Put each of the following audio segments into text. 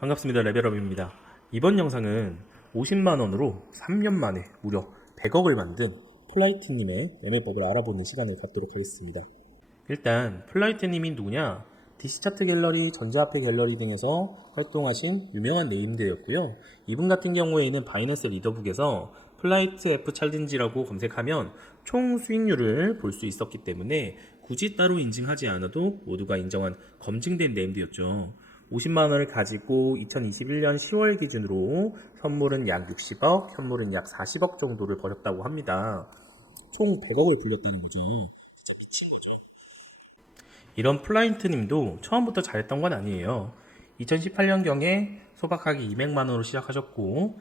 반갑습니다. 레벨업입니다. 이번 영상은 50만원으로 3년 만에 무려 100억을 만든 플라이트님의 매매법을 알아보는 시간을 갖도록 하겠습니다. 일단 플라이트님이 누구냐? DC차트 갤러리, 전자화폐 갤러리 등에서 활동하신 유명한 네임드였고요. 이분 같은 경우에는 바이낸스 리더북에서 플라이트 F 챌린지라고 검색하면 총 수익률을 볼 수 있었기 때문에 굳이 따로 인증하지 않아도 모두가 인정한 검증된 네임드였죠. 50만원을 가지고 2021년 10월 기준으로 선물은 약 60억, 현물은 약 40억 정도를 벌였다고 합니다. 총 100억을 불렸다는 거죠. 진짜 미친 거죠. 이런 플라인트 님도 처음부터 잘했던 건 아니에요. 2018년경에 소박하게 200만원으로 시작하셨고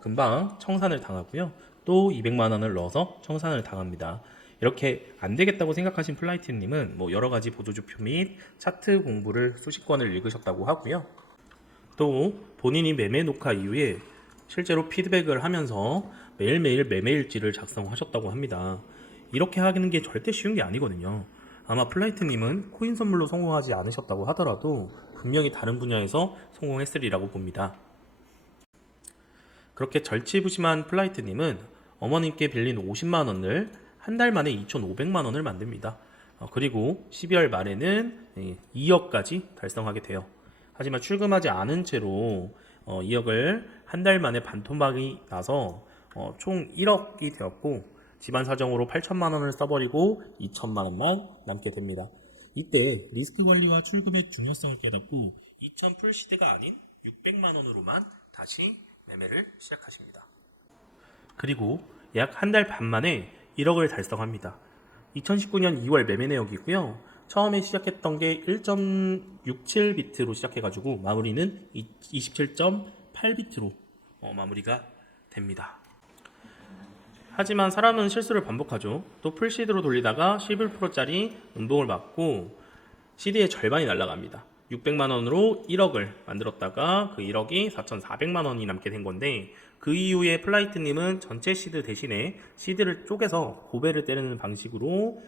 금방 청산을 당하고요. 또 200만원을 넣어서 청산을 당합니다. 이렇게 안 되겠다고 생각하신 플라이트님은 여러가지 보조지표 및 차트 공부를 수십 권을 읽으셨다고 하고요. 또 본인이 매매 녹화 이후에 실제로 피드백을 하면서 매일매일 매매일지를 작성하셨다고 합니다. 이렇게 하는 게 절대 쉬운 게 아니거든요. 아마 플라이트님은 코인 선물로 성공하지 않으셨다고 하더라도 분명히 다른 분야에서 성공했으리라고 봅니다. 그렇게 절치부심한 플라이트님은 어머님께 빌린 50만원을 한 달 만에 2,500만원을 만듭니다. 그리고 12월 말에는 2억까지 달성하게 돼요. 하지만 출금하지 않은 채로 2억을 한 달 만에 반토막이 나서 총 1억이 되었고 집안 사정으로 8천만원을 써버리고 2천만원만 남게 됩니다. 이때 리스크 관리와 출금의 중요성을 깨닫고 2천 풀시드가 아닌 600만원으로만 다시 매매를 시작하십니다. 그리고 약 한 달 반 만에 1억을 달성합니다. 2019년 2월 매매 내역이고요. 처음에 시작했던 게 1.67비트로 시작해가지고 마무리는 27.8비트로 마무리가 됩니다. 하지만 사람은 실수를 반복하죠. 또 풀시드로 돌리다가 11%짜리 음봉을 맞고 CD의 절반이 날아갑니다. 600만원으로 1억을 만들었다가 그 1억이 4,400만원이 남게 된 건데 그 이후에 플라이트님은 전체 시드 대신에 시드를 쪼개서 고배를 때리는 방식으로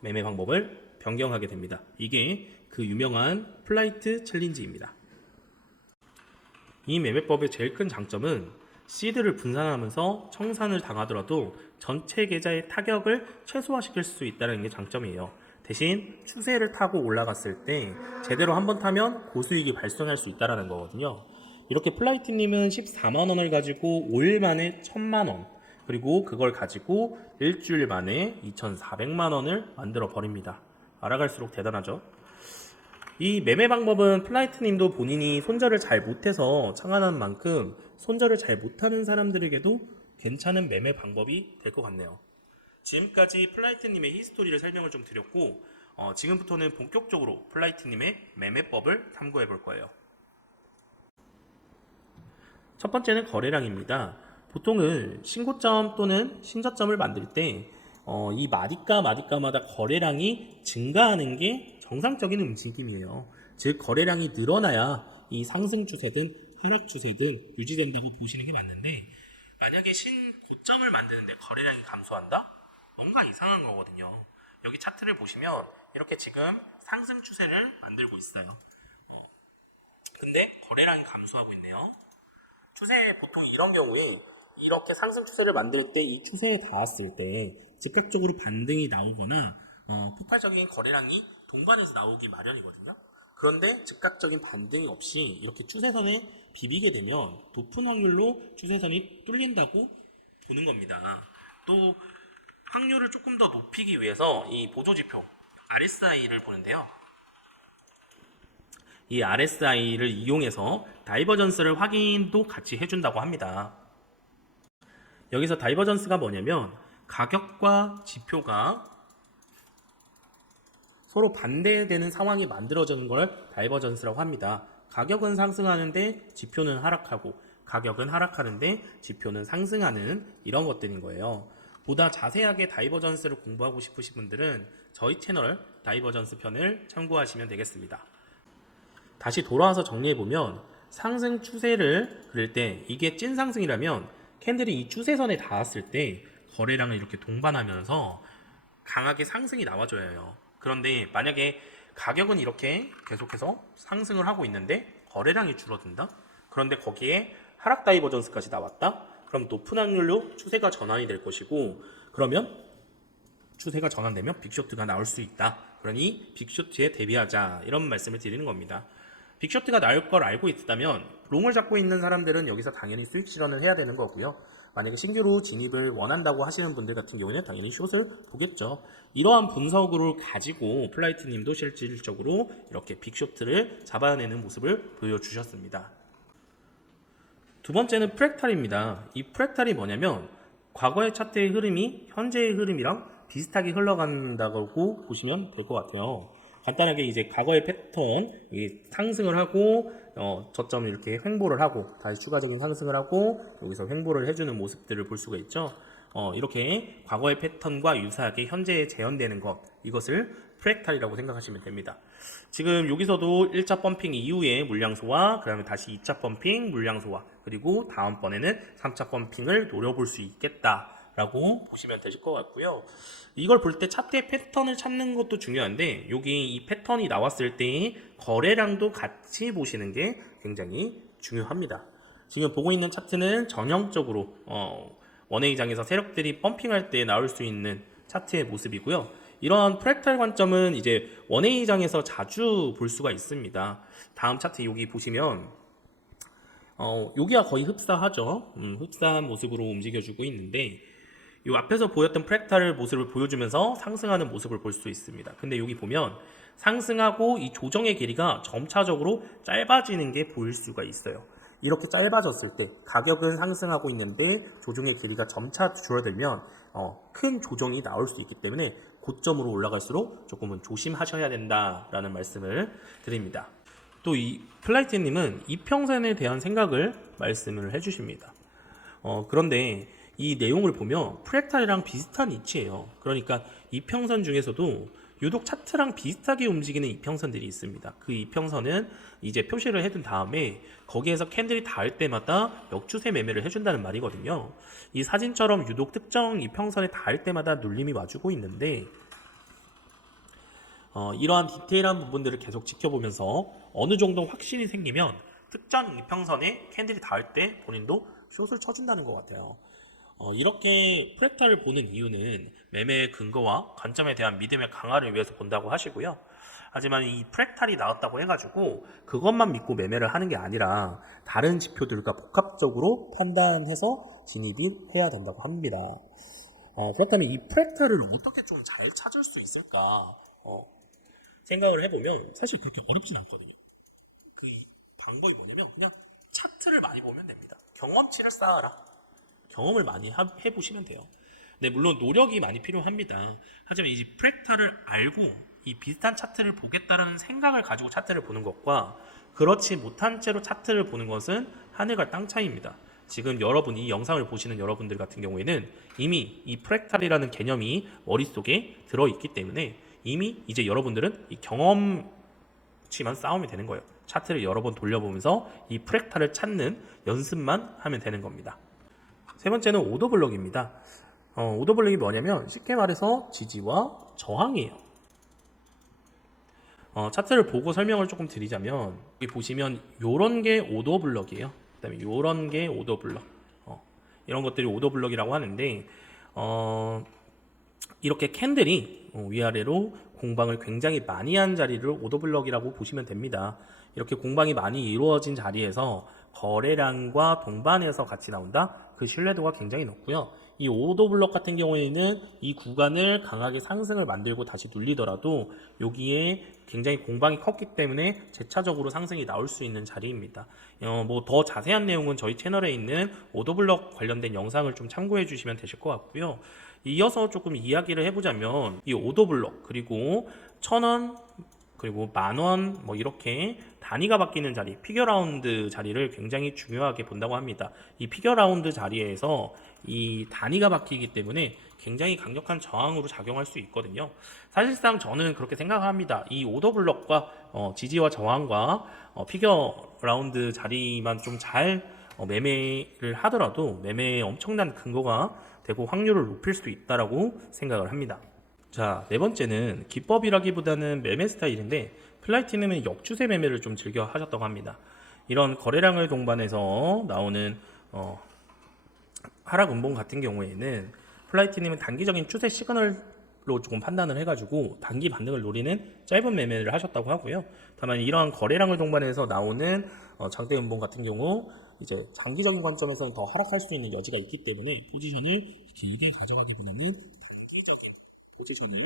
매매 방법을 변경하게 됩니다. 이게 그 유명한 플라이트 챌린지입니다. 이 매매법의 제일 큰 장점은 시드를 분산하면서 청산을 당하더라도 전체 계좌의 타격을 최소화시킬 수 있다는 게 장점이에요. 대신 추세를 타고 올라갔을 때 제대로 한번 타면 고수익이 발생할 수 있다는 거거든요. 이렇게 플라이트님은 14만원을 가지고 5일 만에 1000만원, 그리고 그걸 가지고 일주일 만에 2400만원을 만들어 버립니다. 알아갈수록 대단하죠. 이 매매 방법은 플라이트님도 본인이 손절을 잘 못해서 창안한 만큼 손절을 잘 못하는 사람들에게도 괜찮은 매매 방법이 될 것 같네요. 지금까지 플라이트님의 히스토리를 설명을 좀 드렸고 지금부터는 본격적으로 플라이트님의 매매법을 탐구해 볼 거예요. 첫 번째는 거래량입니다. 보통은 신고점 또는 신저점을 만들 때 이 마디가마다 거래량이 증가하는 게 정상적인 움직임이에요. 즉 거래량이 늘어나야 이 상승 추세든 하락 추세든 유지된다고 보시는 게 맞는데 만약에 신고점을 만드는데 거래량이 감소한다? 뭔가 이상한 거거든요. 여기 차트를 보시면 이렇게 지금 상승 추세를 만들고 있어요. 근데 거래량이 감소하고 있네요. 추세 보통 이런 경우에 이렇게 상승 추세를 만들 때 이 추세에 닿았을 때 즉각적으로 반등이 나오거나 폭발적인 거래량이 동반해서 나오기 마련이거든요. 그런데 즉각적인 반등이 없이 이렇게 추세선에 비비게 되면 높은 확률로 추세선이 뚫린다고 보는 겁니다. 또 확률을 조금 더 높이기 위해서 이 보조지표 RSI를 보는데요. 이 RSI를 이용해서 다이버전스를 확인도 같이 해준다고 합니다. 여기서 다이버전스가 뭐냐면 가격과 지표가 서로 반대되는 상황이 만들어지는 걸 다이버전스라고 합니다. 가격은 상승하는데 지표는 하락하고 가격은 하락하는데 지표는 상승하는 이런 것들인 거예요. 보다 자세하게 다이버전스를 공부하고 싶으신 분들은 저희 채널 다이버전스 편을 참고하시면 되겠습니다. 다시 돌아와서 정리해보면 상승 추세를 그릴 때 이게 찐 상승이라면 캔들이 이 추세선에 닿았을 때 거래량을 이렇게 동반하면서 강하게 상승이 나와줘야 해요. 그런데 만약에 가격은 이렇게 계속해서 상승을 하고 있는데 거래량이 줄어든다. 그런데 거기에 하락 다이버전스까지 나왔다. 그럼 높은 확률로 추세가 전환이 될 것이고, 그러면 추세가 전환되면 빅쇼트가 나올 수 있다. 그러니 빅쇼트에 대비하자, 이런 말씀을 드리는 겁니다. 빅쇼트가 나올 걸 알고 있다면 롱을 잡고 있는 사람들은 여기서 당연히 수익 실현을 해야 되는 거고요. 만약에 신규로 진입을 원한다고 하시는 분들 같은 경우에는 당연히 숏을 보겠죠. 이러한 분석을 가지고 플라이트님도 실질적으로 이렇게 빅쇼트를 잡아내는 모습을 보여주셨습니다. 두 번째는 프랙탈입니다. 이 프랙탈이 뭐냐면 과거의 차트의 흐름이 현재의 흐름이랑 비슷하게 흘러간다고 보시면 될 것 같아요. 간단하게 이제 과거의 패턴, 상승을 하고 저점을 이렇게 횡보를 하고 다시 추가적인 상승을 하고 여기서 횡보를 해주는 모습들을 볼 수가 있죠. 이렇게 과거의 패턴과 유사하게 현재에 재현되는 것, 이것을 프랙탈이라고 생각하시면 됩니다. 지금 여기서도 1차 펌핑 이후에 물량 소화, 그 다음에 다시 2차 펌핑 물량 소화, 그리고 다음번에는 3차 펌핑을 노려볼 수 있겠다 라고 보시면 되실 것 같고요. 이걸 볼 때 차트의 패턴을 찾는 것도 중요한데, 여기 이 패턴이 나왔을 때 거래량도 같이 보시는 게 굉장히 중요합니다. 지금 보고 있는 차트는 전형적으로 원웨이장에서 세력들이 펌핑할 때 나올 수 있는 차트의 모습이고요. 이러한 프랙탈 관점은 이제 원웨이장에서 자주 볼 수가 있습니다. 다음 차트 여기 보시면 여기가 거의 흡사하죠. 흡사한 모습으로 움직여주고 있는데, 이 앞에서 보였던 프랙탈 모습을 보여주면서 상승하는 모습을 볼 수 있습니다. 근데 여기 보면 상승하고 이 조정의 길이가 점차적으로 짧아지는 게 보일 수가 있어요. 이렇게 짧아졌을 때 가격은 상승하고 있는데 조정의 길이가 점차 줄어들면 큰 조정이 나올 수 있기 때문에 고점으로 올라갈수록 조금은 조심하셔야 된다라는 말씀을 드립니다. 또 이 플라이트님은 이평선에 대한 생각을 말씀을 해주십니다. 그런데 이 내용을 보면 프랙탈이랑 비슷한 이치예요. 그러니까 이평선 중에서도 유독 차트랑 비슷하게 움직이는 이평선들이 있습니다. 그 이평선은 이제 표시를 해둔 다음에 거기에서 캔들이 닿을 때마다 역추세 매매를 해준다는 말이거든요. 이 사진처럼 유독 특정 이평선에 닿을 때마다 눌림이 와주고 있는데, 이러한 디테일한 부분들을 계속 지켜보면서 어느 정도 확신이 생기면 특정 이평선에 캔들이 닿을 때 본인도 숏을 쳐준다는 것 같아요. 이렇게 프랙탈을 보는 이유는 매매의 근거와 관점에 대한 믿음의 강화를 위해서 본다고 하시고요. 하지만 이 프랙탈이 나왔다고 해가지고 그것만 믿고 매매를 하는 게 아니라 다른 지표들과 복합적으로 판단해서 진입이 해야 된다고 합니다. 그렇다면 이 프랙탈을 어떻게 좀 잘 찾을 수 있을까 생각을 해보면 사실 그렇게 어렵진 않거든요. 그 방법이 뭐냐면 그냥 차트를 많이 보면 됩니다. 경험치를 쌓아라. 경험을 많이 해보시면 돼요. 네, 물론 노력이 많이 필요합니다. 하지만 이 프랙탈을 알고 이 비슷한 차트를 보겠다라는 생각을 가지고 차트를 보는 것과 그렇지 못한 채로 차트를 보는 것은 하늘과 땅 차이입니다. 지금 여러분, 이 영상을 보시는 여러분들 같은 경우에는 이미 이 프랙탈이라는 개념이 머릿속에 들어있기 때문에 이미 이제 여러분들은 이 경험치만 쌓으면 되는 거예요. 차트를 여러 번 돌려보면서 이 프랙탈을 찾는 연습만 하면 되는 겁니다. 세 번째는 오더블럭입니다. 오더블럭이 뭐냐면 쉽게 말해서 지지와 저항이에요. 차트를 보고 설명을 조금 드리자면 여기 보시면 요런 게 오더블럭이에요. 그 다음에 요런 게 오더블럭. 이런 것들이 오더블럭이라고 하는데 이렇게 캔들이 위아래로 공방을 굉장히 많이 한 자리를 오더블럭이라고 보시면 됩니다. 이렇게 공방이 많이 이루어진 자리에서 거래량과 동반해서 같이 나온다? 그 신뢰도가 굉장히 높고요. 이 오더블럭 같은 경우에는 이 구간을 강하게 상승을 만들고 다시 눌리더라도 여기에 굉장히 공방이 컸기 때문에 재차적으로 상승이 나올 수 있는 자리입니다. 뭐 더 자세한 내용은 저희 채널에 있는 오더블럭 관련된 영상을 좀 참고해 주시면 되실 것 같고요. 이어서 조금 이야기를 해보자면 이 오더블럭 그리고 1,000원 그리고 10,000원 뭐 이렇게 단위가 바뀌는 자리, 피겨라운드 자리를 굉장히 중요하게 본다고 합니다. 이 피겨라운드 자리에서 이 단위가 바뀌기 때문에 굉장히 강력한 저항으로 작용할 수 있거든요. 사실상 저는 그렇게 생각합니다. 이 오더블럭과 지지와 저항과 피겨라운드 자리만 좀 잘 매매를 하더라도 매매에 엄청난 근거가 되고 확률을 높일 수 있다라고 생각을 합니다. 자, 네 번째는 기법이라기보다는 매매 스타일인데 플라이트님은 역추세 매매를 좀 즐겨 하셨다고 합니다. 이런 거래량을 동반해서 나오는 하락 음봉 같은 경우에는 플라이트님은 단기적인 추세 시그널로 조금 판단을 해가지고 단기 반등을 노리는 짧은 매매를 하셨다고 하고요. 다만 이러한 거래량을 동반해서 나오는 장대 음봉 같은 경우 이제 장기적인 관점에서는 더 하락할 수 있는 여지가 있기 때문에 포지션을 길게 가져가기보다는 단기적인 포지션을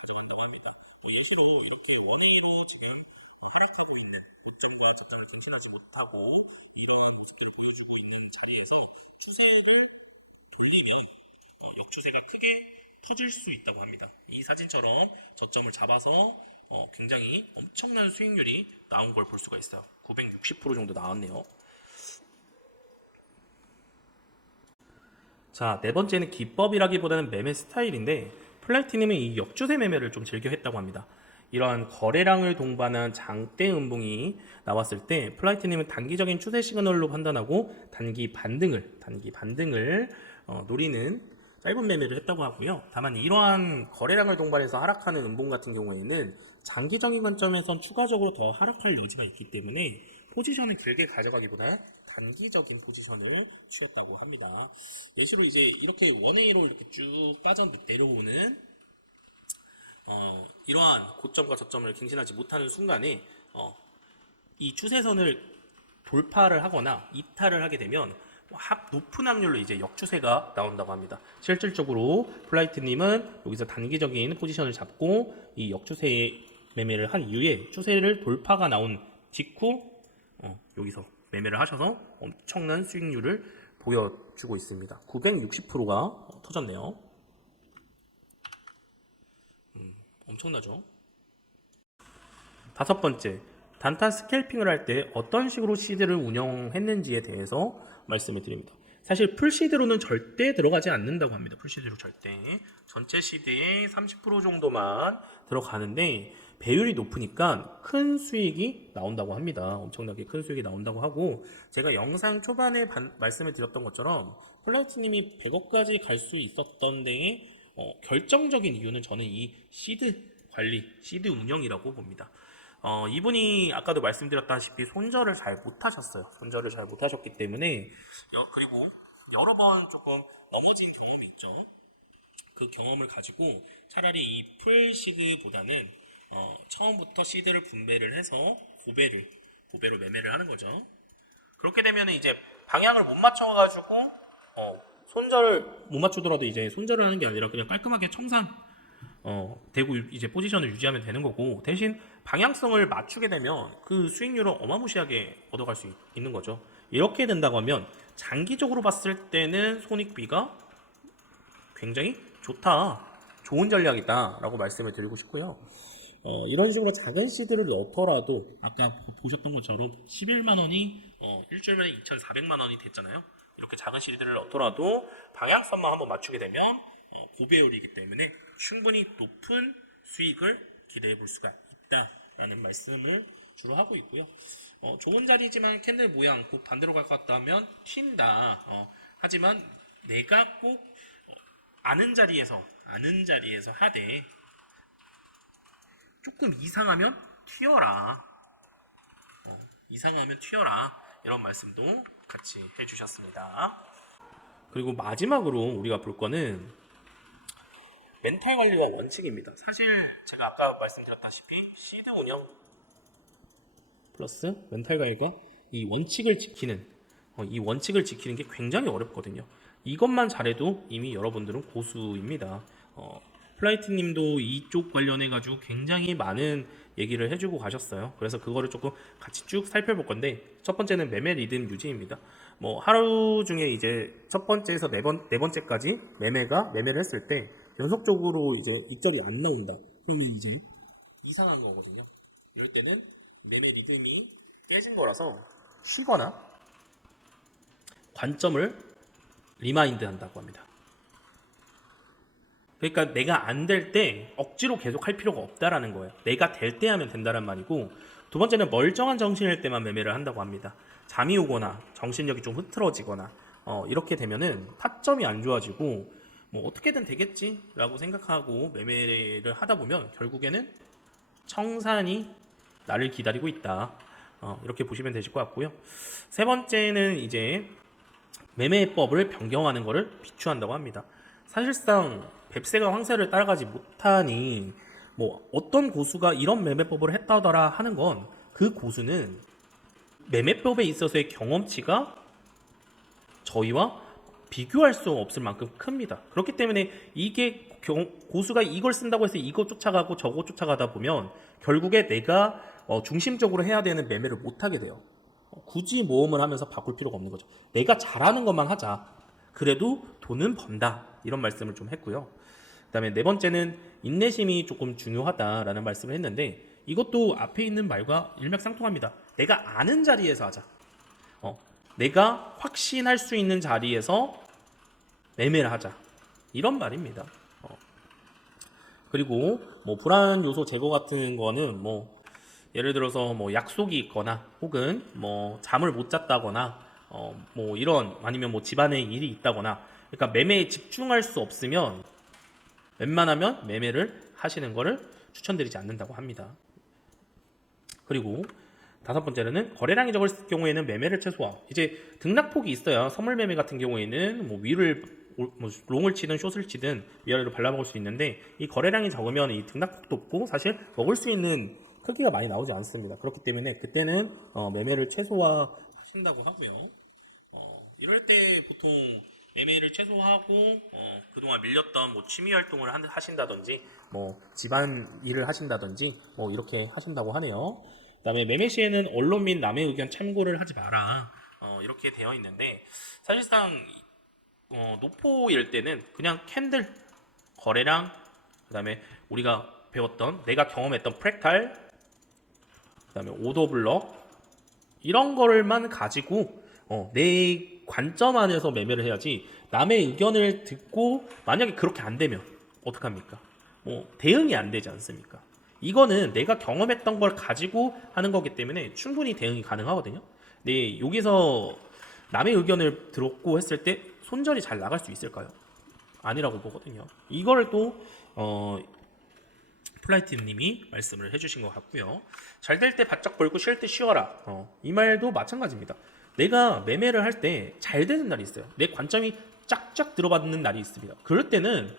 가져간다고 합니다. 예시로 이렇게 원위로 지금 하락하고 있는 고점과 저점을 갱신하지 못하고 이러한 모습들을 보여주고 있는 자리에서 추세를 돌리면 역추세가 크게 터질 수 있다고 합니다. 이 사진처럼 저점을 잡아서 굉장히 엄청난 수익률이 나온 걸 볼 수가 있어요. 960% 정도 나왔네요. 자, 네 번째는 기법이라기보다는 매매 스타일인데 플라이트님은 이 역추세 매매를 좀 즐겨 했다고 합니다. 이러한 거래량을 동반한 장대 음봉이 나왔을 때 플라이트님은 단기적인 추세 시그널로 판단하고 단기 반등을 노리는 짧은 매매를 했다고 하고요. 다만 이러한 거래량을 동반해서 하락하는 음봉 같은 경우에는 장기적인 관점에선 추가적으로 더 하락할 여지가 있기 때문에 포지션을 길게 가져가기보다 단기적인 포지션을 취했다고 합니다. 예시로 이제 이렇게 원웨이로 이렇게 쭉 빠져 내려오는 이러한 고점과 저점을 갱신하지 못하는 순간에 이 추세선을 돌파를 하거나 이탈을 하게 되면 높은 확률로 이제 역추세가 나온다고 합니다. 실질적으로 플라이트님은 여기서 단기적인 포지션을 잡고 이 역추세 매매를 한 이후에 추세를 돌파가 나온 직후 여기서 매매를 하셔서 엄청난 수익률을 보여주고 있습니다. 960%가 터졌네요. 엄청나죠? 다섯 번째, 단타 스캘핑을 할 때 어떤 식으로 시드를 운영했는지에 대해서 말씀을 드립니다. 사실 풀시드로는 절대 들어가지 않는다고 합니다. 풀시드로 절대. 전체 시드의 30% 정도만 들어가는데 배율이 높으니까 큰 수익이 나온다고 합니다. 엄청나게 큰 수익이 나온다고 하고 제가 영상 초반에 말씀을 드렸던 것처럼 플라이트님이 100억까지 갈 수 있었던 데에 결정적인 이유는 저는 이 시드 관리, 시드 운영이라고 봅니다. 이분이 아까도 말씀드렸다시피 손절을 잘 못하셨어요. 손절을 잘 못하셨기 때문에 그리고 여러 번 조금 넘어진 경험이 있죠. 그 경험을 가지고 차라리 이 풀 시드보다는 처음부터 시드를 분배를 해서 고배로 매매를 하는 거죠. 그렇게 되면 이제 방향을 못 맞춰가지고 손절을 못 맞추더라도 이제 손절을 하는 게 아니라 그냥 깔끔하게 청산 되고 이제 포지션을 유지하면 되는 거고 대신 방향성을 맞추게 되면 그 수익률을 어마무시하게 얻어갈 수 있는 거죠. 이렇게 된다고 하면 장기적으로 봤을 때는 손익비가 굉장히 좋은 전략이다 라고 말씀을 드리고 싶고요. 이런 식으로 작은 시드를 넣더라도 아까 보셨던 것처럼 11만 원이 일주일 만에 2,400만 원이 됐잖아요. 이렇게 작은 시드를 넣더라도 방향성만 한번 맞추게 되면 고배율이기 때문에 충분히 높은 수익을 기대해 볼 수가 있다라는 말씀을 주로 하고 있고요. 좋은 자리지만 캔들 모양 곧 반대로 갈 것 같다 하면 튄다. 하지만 내가 꼭 아는 자리에서 하되 조금 이상하면 튀어라. 이런 말씀도 같이 해주셨습니다. 그리고 마지막으로 우리가 볼 거는 멘탈 관리와 원칙입니다. 사실 제가 아까 말씀드렸다시피 시드 운영 플러스 멘탈 관리가 이 원칙을 지키는 게 굉장히 어렵거든요. 이것만 잘해도 이미 여러분들은 고수입니다. 플라이트님도 이쪽 관련해가지고 굉장히 많은 얘기를 해주고 가셨어요. 그래서 그거를 조금 같이 쭉 살펴볼 건데 첫 번째는 매매 리듬 유지입니다. 하루 중에 이제 첫 번째에서 네 번째까지 매매를 했을 때 연속적으로 이제 익절이 안 나온다. 그러면 이제 이상한 거거든요. 이럴 때는 매매 리듬이 깨진 거라서 쉬거나 관점을 리마인드 한다고 합니다. 그러니까 내가 안 될 때 억지로 계속 할 필요가 없다라는 거예요. 내가 될 때 하면 된다는 말이고 두 번째는 멀쩡한 정신일 때만 매매를 한다고 합니다. 잠이 오거나 정신력이 좀 흐트러지거나 이렇게 되면은 타점이 안 좋아지고 어떻게든 되겠지 라고 생각하고 매매를 하다 보면 결국에는 청산이 나를 기다리고 있다. 이렇게 보시면 되실 것 같고요. 세 번째는 이제 매매법을 변경하는 것을 비추한다고 합니다. 사실상 뱁새가 황새를 따라가지 못하니 뭐 어떤 고수가 이런 매매법을 했다더라 하는 건 그 고수는 매매법에 있어서의 경험치가 저희와 비교할 수 없을 만큼 큽니다. 그렇기 때문에 이게 고수가 이걸 쓴다고 해서 이거 쫓아가고 저거 쫓아가다 보면 결국에 내가 중심적으로 해야 되는 매매를 못 하게 돼요. 굳이 모험을 하면서 바꿀 필요가 없는 거죠. 내가 잘하는 것만 하자. 그래도 돈은 번다. 이런 말씀을 좀 했고요. 그다음에 네 번째는 인내심이 조금 중요하다라는 말씀을 했는데 이것도 앞에 있는 말과 일맥상통합니다. 내가 아는 자리에서 하자. 내가 확신할 수 있는 자리에서 매매를 하자. 이런 말입니다. 그리고 뭐 불안 요소 제거 같은 거는 뭐 예를 들어서 뭐 약속이 있거나 혹은 뭐 잠을 못 잤다거나 뭐 이런 아니면 뭐 집안에 일이 있다거나 그러니까 매매에 집중할 수 없으면 웬만하면 매매를 하시는 거를 추천드리지 않는다고 합니다. 그리고 다섯 번째는 거래량이 적을 경우에는 매매를 최소화. 이제 등락폭이 있어야 선물 매매 같은 경우에는 뭐 위를 뭐 롱을 치든 숏을 치든 위아래로 발라먹을 수 있는데 이 거래량이 적으면 이 등락폭도 없고 사실 먹을 수 있는 크기가 많이 나오지 않습니다. 그렇기 때문에 그때는 매매를 최소화하신다고 하고요. 이럴 때 보통 매매를 최소화하고 그동안 밀렸던 뭐 취미 활동을 하신다든지 뭐 집안 일을 하신다든지 뭐 이렇게 하신다고 하네요. 그다음에 매매 시에는 언론 및 남의 의견 참고를 하지 마라. 이렇게 되어 있는데 사실상 노포일 때는 그냥 캔들 거래량 그다음에 우리가 배웠던 내가 경험했던 프랙탈 그다음에 오더 블럭 이런 거를만 가지고 내 관점 안에서 매매를 해야지 남의 의견을 듣고 만약에 그렇게 안 되면 어떡합니까? 뭐 대응이 안 되지 않습니까? 이거는 내가 경험했던 걸 가지고 하는 거기 때문에 충분히 대응이 가능하거든요. 근데 여기서 남의 의견을 들었고 했을 때 손절이 잘 나갈 수 있을까요? 아니라고 보거든요. 이걸 또 플라이트님이 말씀을 해주신 것 같고요. 잘 될 때 바짝 벌고 쉴 때 쉬어라. 이 말도 마찬가지입니다. 내가 매매를 할 때 잘 되는 날이 있어요. 내 관점이 쫙쫙 들어받는 날이 있습니다. 그럴 때는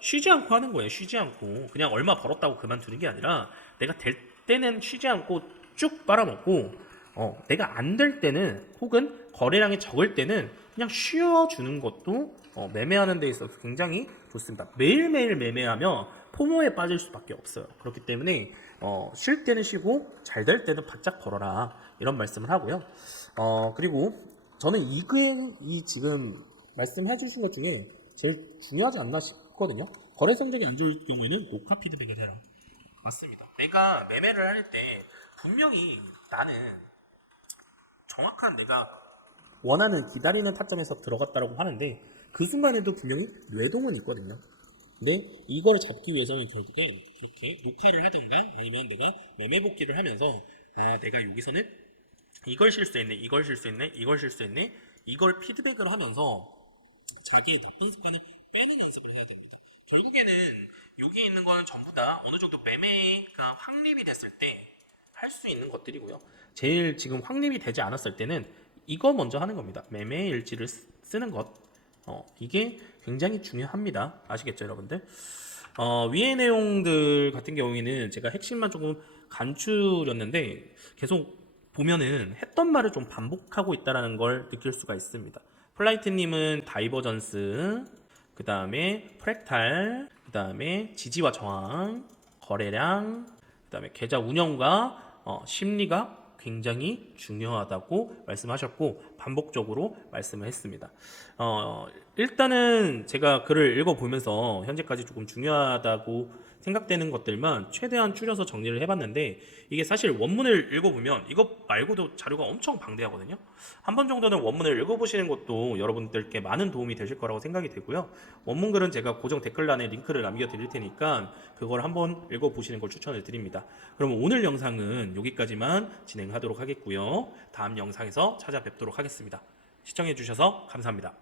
쉬지 않고 하는 거예요. 쉬지 않고 그냥 얼마 벌었다고 그만두는 게 아니라 내가 될 때는 쉬지 않고 쭉 빨아먹고 내가 안 될 때는 혹은 거래량이 적을 때는 그냥 쉬어주는 것도 매매하는 데 있어서 굉장히 좋습니다. 매일매일 매매하면 포모에 빠질 수밖에 없어요. 그렇기 때문에 쉴 때는 쉬고 잘 될 때는 바짝 벌어라 이런 말씀을 하고요. 그리고 저는 이 지금 말씀해 주신 것 중에 제일 중요하지 않나 싶거든요. 거래 성적이 안 좋을 경우에는 녹화 피드백을 해라. 맞습니다. 내가 매매를 할 때 분명히 나는 정확한 내가 원하는 기다리는 타점에서 들어갔다라고 하는데 그 순간에도 분명히 뇌동은 있거든요. 근데 이거를 잡기 위해서는 결국엔 그렇게 녹화를 하든가 아니면 내가 매매 복귀를 하면서 내가 여기서는 이걸 실수했네, 이걸 실수했네, 이걸 실수했네, 이걸 피드백을 하면서 자기의 나쁜 습관을 빼는 연습을 해야 됩니다. 결국에는 여기 있는 거는 전부 다 어느 정도 매매가 확립이 됐을 때 할 수 있는 것들이고요. 제일 지금 확립이 되지 않았을 때는 이거 먼저 하는 겁니다. 매매 일지를 쓰는 것. 이게 굉장히 중요합니다. 아시겠죠, 여러분들? 위의 내용들 같은 경우에는 제가 핵심만 조금 간추렸는데 계속 보면은 했던 말을 좀 반복하고 있다는 걸 느낄 수가 있습니다. 플라이트님은 다이버전스, 그 다음에 프랙탈, 그 다음에 지지와 저항, 거래량, 그 다음에 계좌 운영과 심리가 굉장히 중요하다고 말씀하셨고 반복적으로 말씀을 했습니다. 일단은 제가 글을 읽어보면서 현재까지 조금 중요하다고 생각되는 것들만 최대한 줄여서 정리를 해봤는데 이게 사실 원문을 읽어보면 이것 말고도 자료가 엄청 방대하거든요. 한 번 정도는 원문을 읽어보시는 것도 여러분들께 많은 도움이 되실 거라고 생각이 되고요. 원문 글은 제가 고정 댓글란에 링크를 남겨드릴 테니까 그걸 한번 읽어보시는 걸 추천을 드립니다. 그럼 오늘 영상은 여기까지만 진행하도록 하겠고요. 다음 영상에서 찾아뵙도록 하겠습니다. 시청해주셔서 감사합니다.